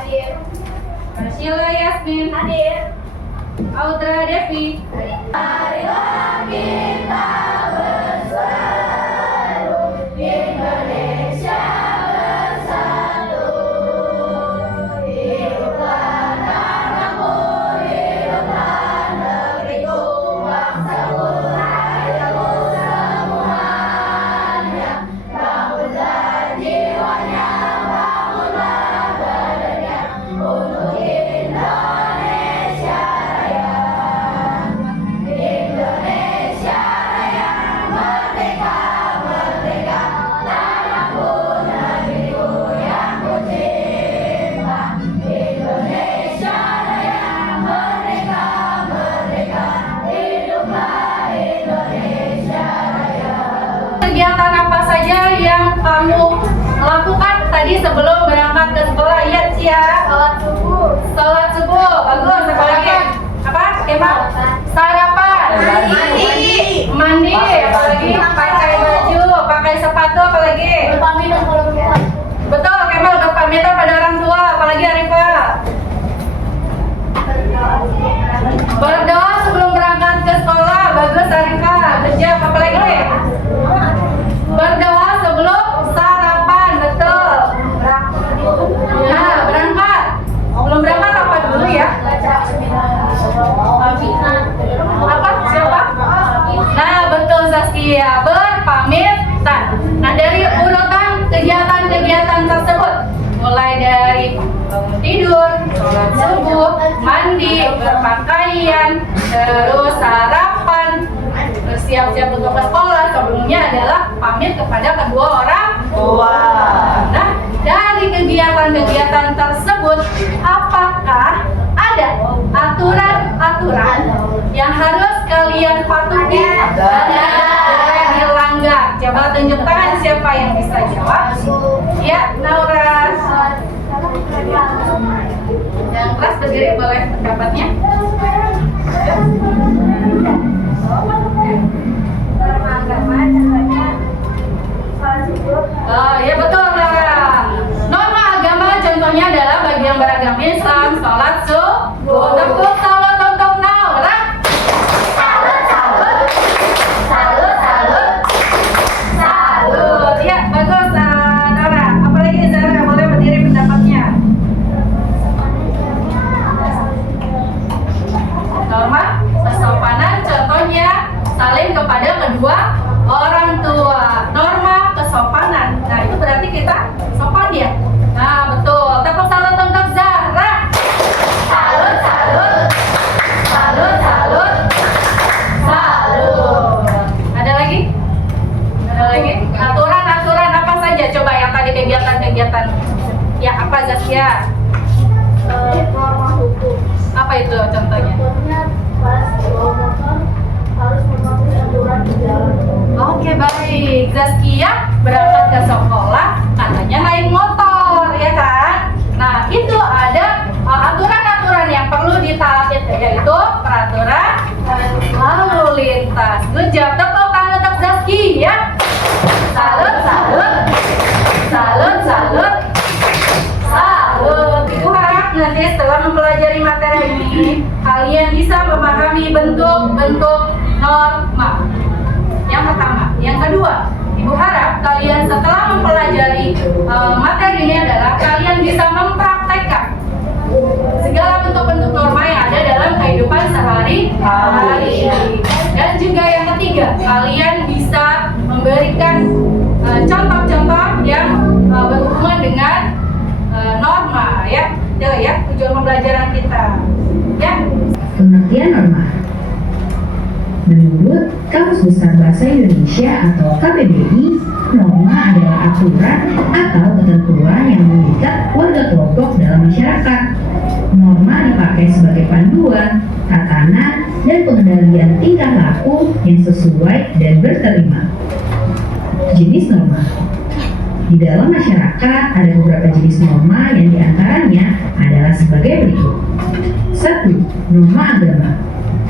Hadir. Sheila Yasmin. Hadir. Audra Devi. Marilah kita bersatu, Indonesia bersatu. Hiduplah tanahmu, hiduplah negeriku, bangsaku, rakyatku semuanya. Bangunlah jiwanya, bangunlah badannya untuk Indonesia Raya. Indonesia Raya, merdeka, merdeka, tanahku, negeriku yang ku cinta. Indonesia Raya, merdeka, merdeka, hiduplah Indonesia Raya. Kegiatan apa saja yang kamu lakukan tadi sebelum berangkat ke sekolah? Ya, Cia. Sholat subuh. Sholat subuh. Bagus. Apa lagi? Apa? Kemal? Sarapan. Mandi. Apa lagi? Pakai baju, pakai sepatu, apa lagi? Berpamitan kalau berdoa. Betul, Kemal udah pamitan pada orang tua. Apalagi Arifa? Berdoa sebelum berangkat ke sekolah. Bagus Arifa. Kerja apa lagi? Berdoa sebelum sarapan. Betul. Nah, berangkat. Belum berangkat apa dulu ya? Apa? Siapa? Nah, betul Zaskia. Berpamitan. Nah, dari urutan kegiatan-kegiatan tersebut, mulai dari bangun tidur, sholat subuh, mandi, berpakaian, terus sarapan, terus siap-siap untuk ke sekolah, sebelumnya adalah pamit kepada kedua orang tua. Nah, dari kegiatan-kegiatan tersebut, apakah ada aturan-aturan yang harus kalian patuhi? Ada. Boleh dilanggar. Coba tunjuk tangan siapa yang bisa jawab. Ya, Naura. Yang kelas berdiri boleh pendapatnya. Norma agama contohnya sholat subuh. Oh, ya betul, Naura. Norma agama contohnya adalah bagi yang beragama Islam, sholat subuh. Tepuk salut untuk Naura. Salut, salut. Salut, salut. Salut. Ya, bagus, Naura. Apalagi Zara, boleh berdiri pendapatnya. Norma kesopanan contohnya saling kepada kedua orang tua. Norma kesopanan. Nah, itu berarti kita sopan ya. Nah, betul. Tepuk salut untuk Zara. Salut, salut. Salut, salut. Salut. Ada lagi? Ada lagi? Aturan-aturan apa saja? Coba yang tadi kegiatan-kegiatan. Ya, apa Zaskia? Norma hukum. Apa itu contohnya? Contohnya pas bawa motor harus mematuhi aturan di jalan. Oke, baik. Zaskia berangkat ke sekolah katanya naik motor, ya kan? Nah, itu ada aturan-aturan yang perlu ditaati, yaitu peraturan lalu lintas. Good job. Tepuk tangan untuk Zaskia. Salut, salut. Salut, salut. Salut. Ibu harap nanti setelah mempelajari materi ini, kalian bisa memahami bentuk-bentuk norma. Yang pertama. Yang kedua, Ibu harap kalian setelah mempelajari materi ini adalah kalian bisa mempraktekkan segala bentuk-bentuk norma yang ada dalam kehidupan sehari-hari. Dan juga yang ketiga, kalian bisa memberikan contoh-contoh yang berhubungan dengan norma, ya. Itu ya tujuan pembelajaran kita. Ya. Pengertian norma. Menurut Kamus Besar Bahasa Indonesia atau KBBI, norma adalah aturan atau ketentuan yang mengikat warga kelompok dalam masyarakat. Norma dipakai sebagai panduan, tatanan, dan pengendalian tingkah laku yang sesuai dan berterima. Jenis norma. Di dalam masyarakat ada beberapa jenis norma yang diantaranya adalah sebagai berikut. 1. Norma agama.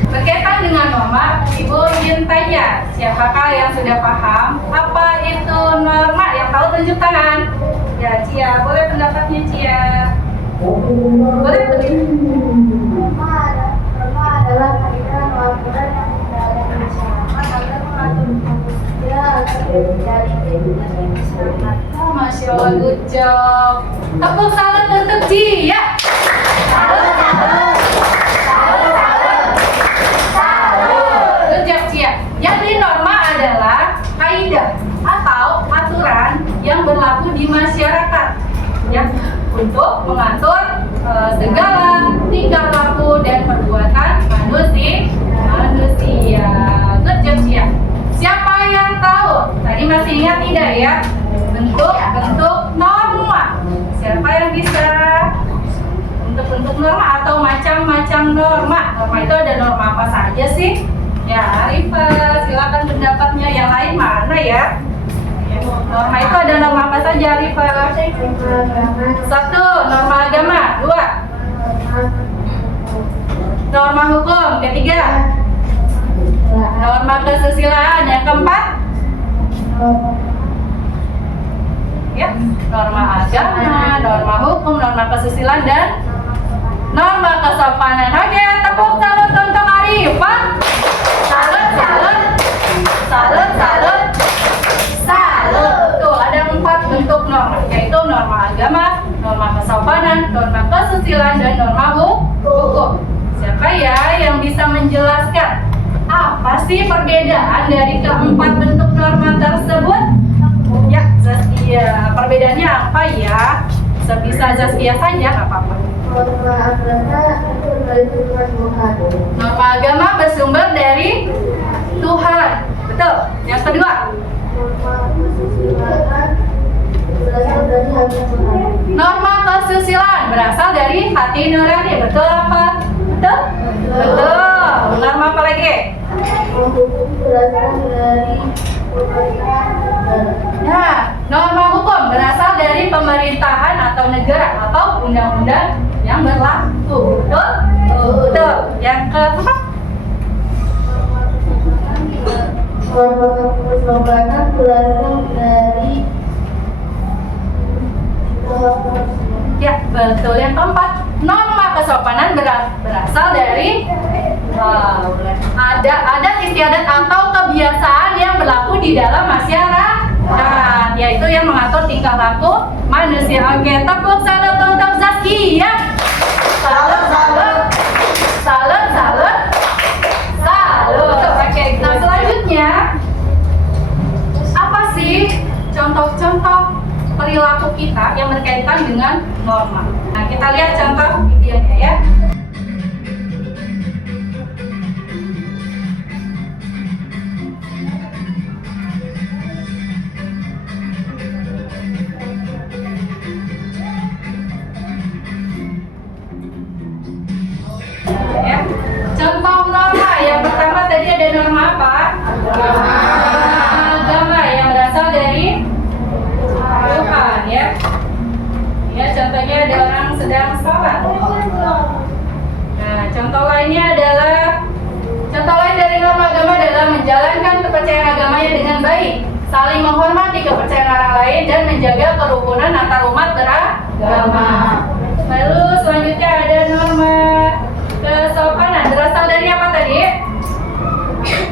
Berkaitan dengan norma, Ibu ingin tanya, siapakah yang sudah paham apa itu norma? Yang tahu tunjuk tangan. Ya, Cia, boleh pendapatnya Cia. Boleh lebih? Norma adalah kaidah atau aturan yang berada di masyarakat agar mengatur manusia agar dari kehidupan di masyarakat. Oh, Masya Allah, good job. Tepuk tangan untuk Cia. Salut, salut. Salut, salut. Salut. Good job, Cia. Jadi norma adalah kaidah atau aturan yang berlaku di masyarakat, ya, untuk mengatur segala tingkah laku dan perbuatan manusia. Good job, Cia. Siapa yang tahu? Tadi masih ingat tidak ya? Bentuk norma. Siapa yang bisa? Bentuk norma atau macam-macam norma. Norma itu ada norma apa saja sih? Ya, Arifa, silakan pendapatnya. Yang lain mana ya? Norma itu ada norma apa saja, Arifa? Satu, norma agama. Dua, norma hukum. Ketiga, norma kesusilaan. Yang keempat, ya, norma agama, norma hukum, norma kesusilaan, dan norma kesopanan. Oke, tepuk salut untuk Arifah. Salut, salut, salut, salut, salut. Tuh, ada 4 bentuk norma, yaitu norma agama, norma kesopanan, norma kesusilaan, dan norma hukum. Siapa ya yang bisa menjelaskan apa sih perbedaan dari keempat bentuk norma tersebut? Ya, Zaskia, perbedaannya apa ya? Sebisa Zaskia saja, nggak apa-apa. Norma agama itu dari Tuhan. Norma agama bersumber dari Tuhan. Betul. Yang kedua, Norma kesusilaan berasal dari hati Tuhan. norma kesusilaan berasal dari hati nurani. Betul apa? Betul? Betul. Norma apa lagi? Norma hukum berasal dari pemerintahan negara. Nah, norma hukum berasal dari pemerintahan atau negara atau undang-undang yang berlaku. Betul? Betul. Yang keempat, Norma kesopanan berasal dari ya betul. Yang keempat, norma kesopanan berasal dari adat istiadat atau kebiasaan yang berlaku di dalam masyarakat, yaitu yang mengatur tingkah laku manusia. Oke, tepuk salut untuk Zaskia. Salut, salut, salut, salut, salut. Oke, nah selanjutnya apa sih contoh-contoh perilaku kita yang berkaitan dengan norma? Nah, kita lihat contoh videonya ya. Ya. Contoh norma yang pertama tadi ada norma apa? Agama yang berasal dari Tuhan ya. Ya, contohnya ada orang sedang sholat. Nah, contoh lainnya adalah contoh lain dari norma agama adalah menjalankan kepercayaan agamanya dengan baik, saling menghormati kepercayaan orang lain, dan menjaga kerukunan antar umat beragama. Lalu selanjutnya ada norma kesopanan berasal dari apa tadi?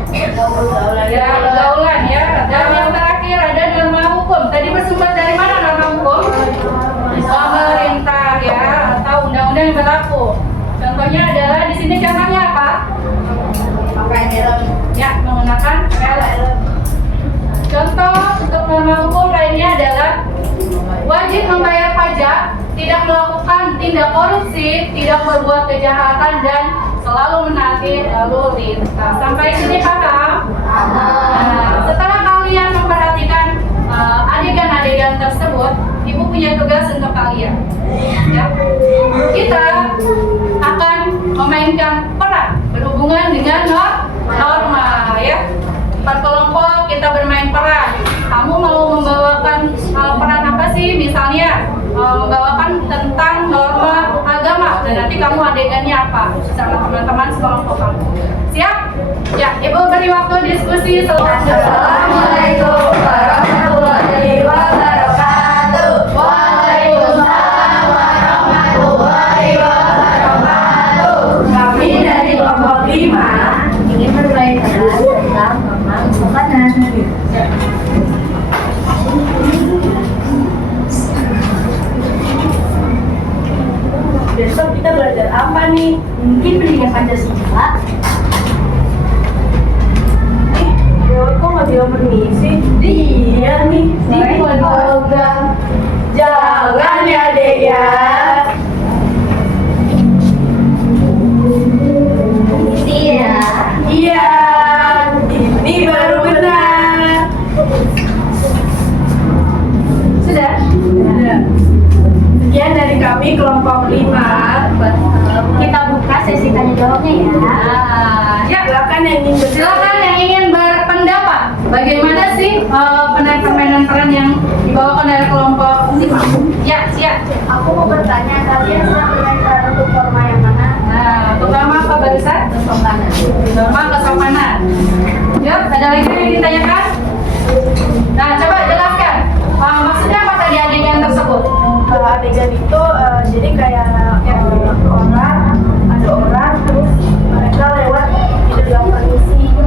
Ya, pergaulan ya. Dan yang terakhir ada norma hukum. Tadi bersumber dari mana norma hukum? Pemerintah ya, atau undang-undang yang berlaku. Contohnya adalah di sini contohnya apa? pakai helm. Ya, menggunakan helm. Contoh untuk norma hukum lainnya adalah wajib membayar pajak, tidak melakukan tindak korupsi, tidak berbuat kejahatan, dan selalu menaati lalu lintas. Sampai sini paham? Nah, setelah kalian memperhatikan adegan-adegan tersebut, ibu punya tugas untuk kalian. Ya. Kita akan memainkan peran berhubungan dengan norma, ya. Per kelompok kita bermain peran. Kamu mau membawakan peran apa sih? Misalnya membawakan tentang norma agama, dan nanti kamu adegannya apa sama teman-teman sekelompok kamu. Siap? Ya, ibu beri waktu diskusi selanjutnya. Assalamualaikum warahmatullahi wabarakatuh. Waalaikumsalam warahmatullahi besok kita belajar apa nih? Mungkin pendidikan Pancasila. Kok nggak bilang permisi? Iya nih. Jangan ya dek ya. Iya. Iya. Ini baru benar. Sudah? Sudah. Sekian dari kami kelompok 5. Kita buka sesi tanya jawabnya ya. Ya, Silakan yang ingin silakan yang ingin berpendapat. Bagaimana sih permainan peran yang dibawakan dari kelompok 5? Ya, siap. Aku mau bertanya, kalian sedang bermain peran untuk forma yang mana? Nah, pertama apa barusan? Kesopanan. Norma kesopanan. Yuk, ada lagi yang ditanyakan? Nah, coba jelaskan. Maksudnya apa tadi adegan tersebut? Kalau adegan itu jadi kayak ada orang terus mereka lewat di dalam permisi gitu.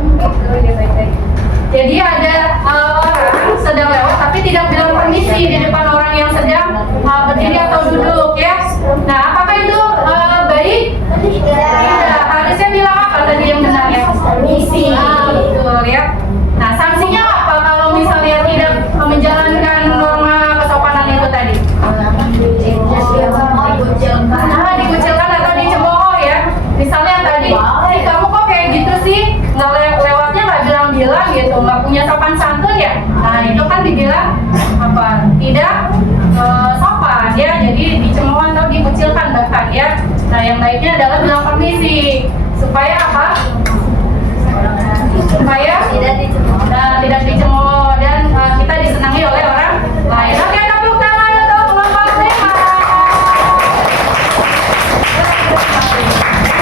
Jadi ada orang sedang lewat tapi tidak bilang permisi di depan orang yang sedang berdiri atau duduk ya. Nah, apakah itu baik? Tidak. Harusnya bilang apa tadi yang benar ya? Permisi. Betul ya. Nah, sanksinya apa kalau misalnya tidak menjalankan norma kesopanan itu tadi? Nah, dikucilkan atau dicemooh ya. Misalnya tadi, kamu kok kayak gitu sih? Lewatnya nggak bilang-bilang gitu, nggak punya sopan santun ya. Nah, itu kan dibilang apa? Tidak sopan ya. Jadi dicemooh atau dikucilkan bahkan ya. Nah, yang baiknya adalah bilang permisi supaya apa? Supaya tidak dicemooh dan kita disenangi oleh orang lain. Oke, tepuk tangan untuk kelompok 5.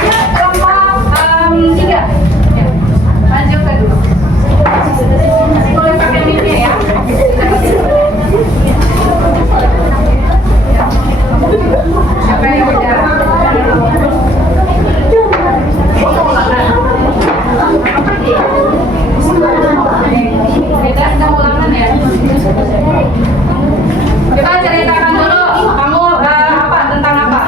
Ya, kelompok 3. Ya, maju ke dulu. Boleh pakai mic-nya ya. Siapa yang udah? Kita sedang ulangan ya. Coba ceritakan dulu kamu apa tentang apa?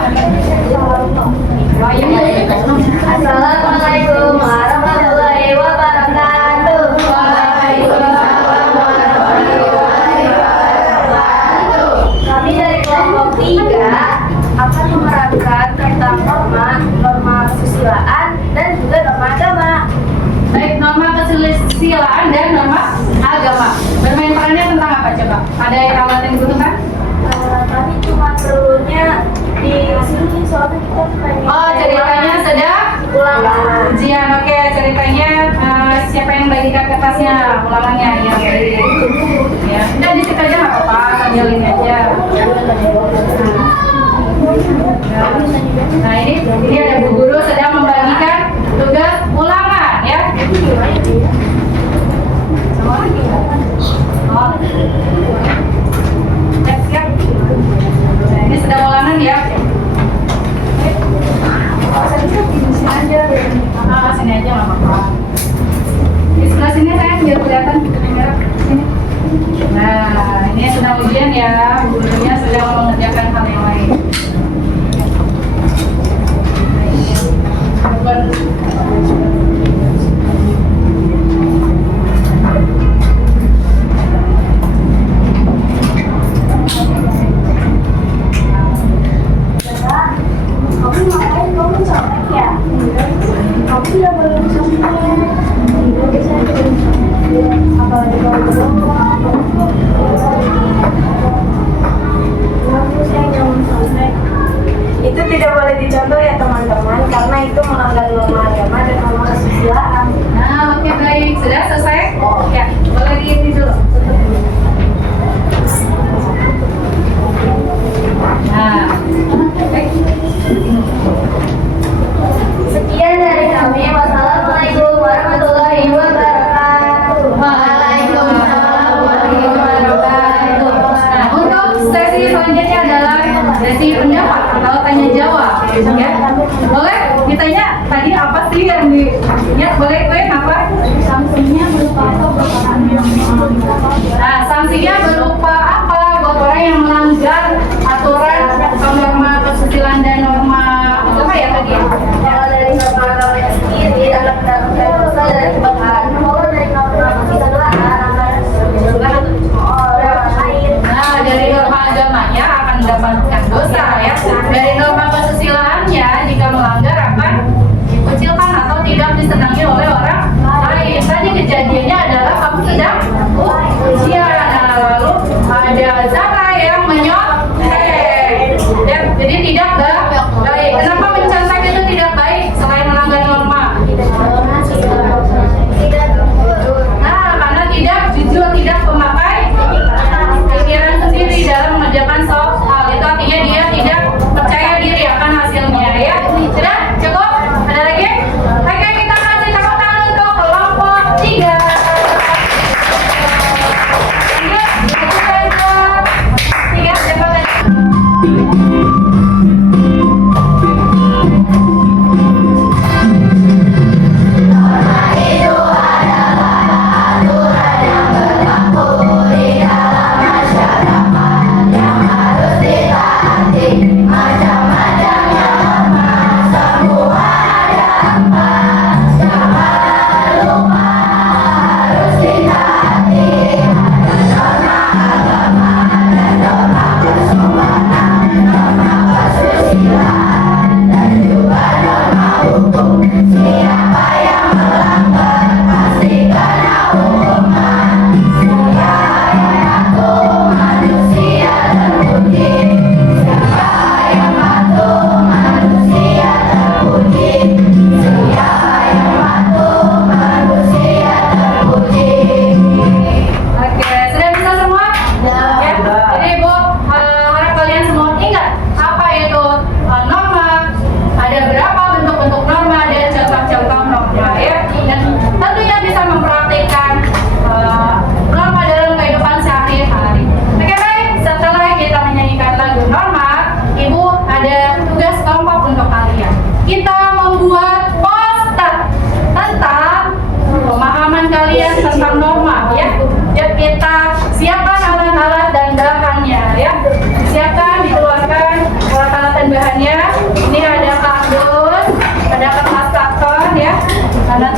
Assalamualaikum warahmatullahi wabarakatuh. Waalaikumsalam warahmatullahi wabarakatuh. Kami dari kelompok 3 akan menerangkan tentang norma kesusilaan dan juga norma agama. Baik, norma kesusilaan dan norma agama. Bermain perannya tentang apa coba? Ada alat yang dibutuhkan? Kami cuma perlunya di sini soalnya kita pengen. Oh, ceritanya sedang ulangan. ujian. Oke, ceritanya siapa yang bagikan kertasnya ulangannya ya. Ya, udah di situ aja nggak apa-apa, sambil ini aja. Nah, ini ada Bu Guru sedang membagikan tugas ulangan ya. Oh. Siap. Nah, ini sedang ulangan ya. Sini aja nggak apa-apa. Di sebelah sini saya biar kelihatan kamera. Sini. Nah, ini sedang ujian ya. Gurunya sedang mengerjakan hal yang lain. Kamu ngapain? Kamu capek ya? Kamu tidak boleh capek. Tidak bisa apalagi kalau belum. Kamu saya jangan sampai. Itu tidak boleh dicontoh ya teman-teman, karena itu melanggar norma agama dan norma kesusilaan. Nah, oke baik. Sudah selesai? Ya, boleh diisi dulu. Tutup dulu. Nah, baik. Sekian dari kami. Wassalamualaikum warahmatullahi wabarakatuh. Waalaikumsalam warahmatullahi wabarakatuh. Nah, untuk sesi selanjutnya adalah sesi pendapat atau tanya jawab, ya. Boleh ditanya tadi apa sih yang ya boleh gue apa? Sanksinya berupa apa? Nah, sanksinya berupa apa buat orang yang melanggar aturan atau norma kesusilaan dan norma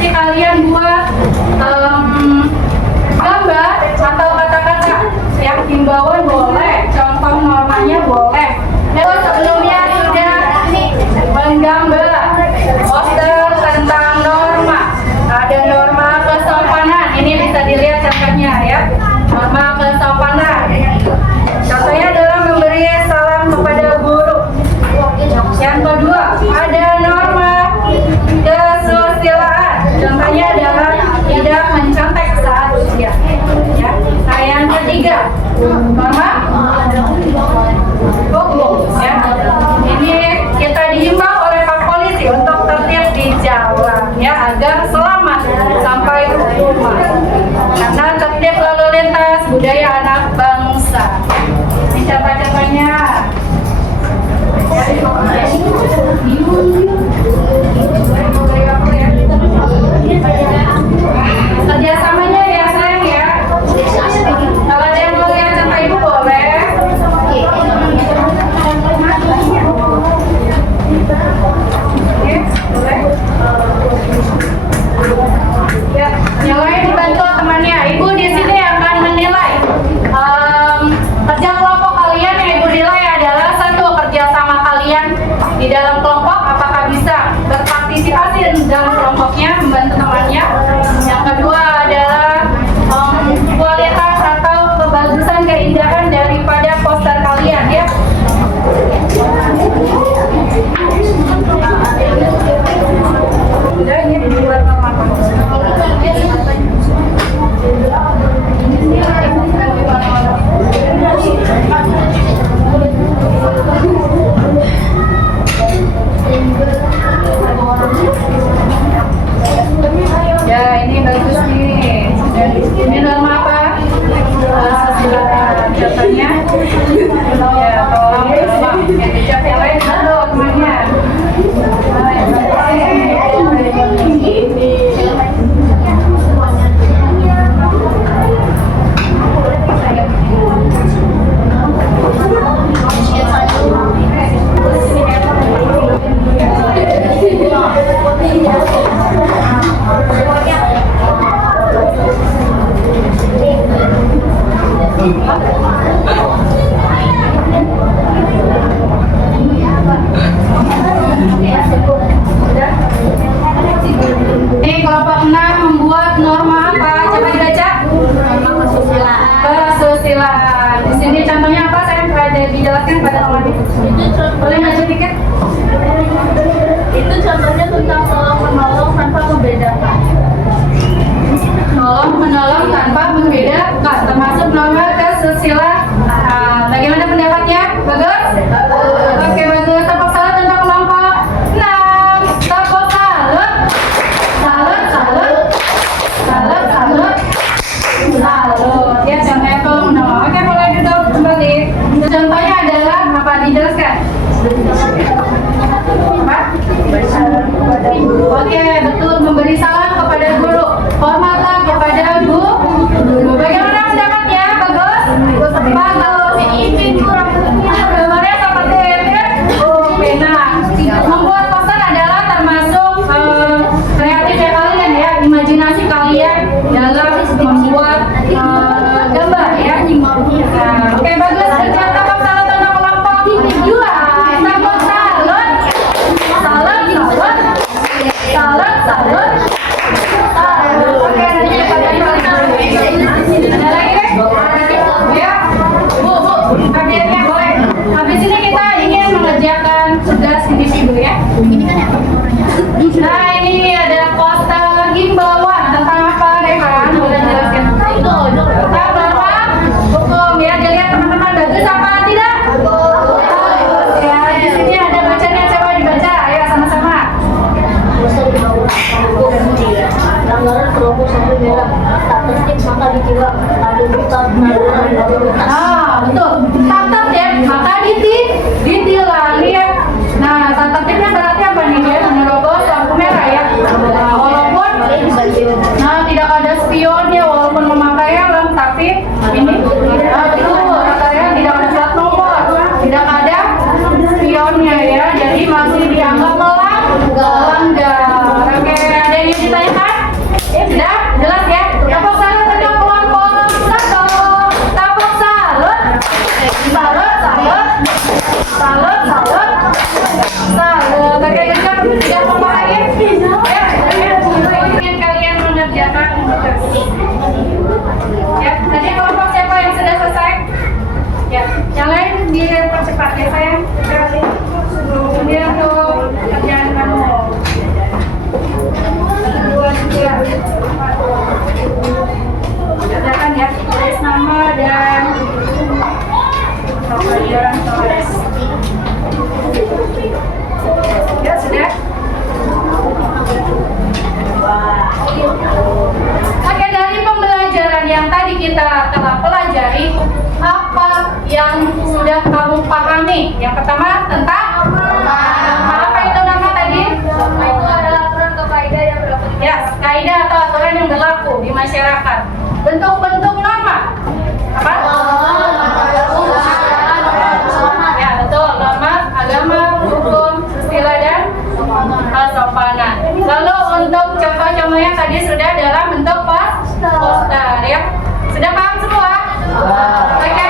pasti kalian buat gambar atau kata-kata. Yang himbauan boleh, contoh normanya boleh. Terus sebelumnya sudah menggambar poster tentang norma. Ada norma kesopanan. Ini bisa dilihat contohnya ya. Norma kesopanan. Contohnya adalah memberi salam kepada guru. Yang kedua, ada norma kesusilaan. Contohnya adalah tidak mencontek saat ujian. Ya. Nah, yang ketiga, norma hukum. Ya. Ini kita diimbau oleh Pak Polisi untuk tertib di jalan, ya, agar selamat sampai rumah. Karena tertib lalu lintas budaya anak bangsa. Ini contoh-contohnya. Kerjasamanya ya sayang ya. Kalau ada yang mau lihat contoh ibu boleh. Oke, boleh. Ya, yang lain dibantu temannya. Ibu di sini akan menilai kerja kelompok kalian. Yang ibu nilai adalah satu, kerjasama kalian di dalam kelompok, apakah bisa berpartisipasi dalam kelompoknya, membantu temannya. Yang kedua adalah kualitas atau kebagusan, keindahan daripada poster kalian ya. Udah, ini dibuat norma. Ya, ini bagus nih. Ini norma apa? Silakan contohnya. Ya, tolong yang dicap yang lain dulu temannya. Ini kelompok 6 membuat norma apa? Coba dibaca. Norma kesusilaan. Di sini contohnya apa? Saya ada dijelaskan pada teman itu. Boleh nggak sedikit? Itu contohnya tentang tolong menolong tanpa membedakan. Tolong menolong tanpa membedakan, termasuk norma kesusilaan. Bagaimana pendapatnya? Bagus? Oke, bagus. Tepuk salut untuk kelompok 6. Tepuk salut. Salut, salut. Salut, salut. Salut. Ya, contohnya tolong menolong. Oke, boleh duduk kembali. Contohnya adalah apa? Dijelaskan. Apa? Oke, betul. Memberi salam kepada guru. Hormatlah kepada guru. Bagaimana pendapatnya? Bagus? Bagus. Gambarnya seperti ini. Oke, nah, membuat poster adalah termasuk kreatif ya kalian ya, imajinasi kalian dalam membuat gambar ya. Nah, oke, bagus. Kerja tepuk salut untuk kelompok 2. Tepuk salut. Salut, salut. Salut, salut. Oke, nanti pada ada lagi? Ya, Bu, kabinetnya boleh. Habis ini kita ingin mengerjakan tugas individu ya. Nah, ini ada poster himbauan tentang apa, Rehan? Boleh jelaskan? Tentang norma hukum ya. Dilihat teman-teman, bagus apa tidak? Bagus ya. Di sini ada bacanya, coba dibaca. Ayo sama-sama. Pelanggaran kelompok satu merah tak tertib maka ditilang, ada buta betul. Tak tertib maka ditilang ya. Nah, tak tertibnya berarti apa nih ya? Menerobos lampu merah ya. Nah, walaupun tidak ada spion ya, walaupun memakai helm, tapi ini betul. Katanya tidak ada plat nomor, tidak ada spionnya ya. Jadi masih dianggap melanggar. Oke, ada yang ditanyakan? bentuk-bentuk norma. Apa? Ya, betul. Norma agama, hukum, istilah dan kesopanan. Lalu untuk contoh-contohnya tadi sudah dalam bentuk poster ya. Sudah paham semua? Oke.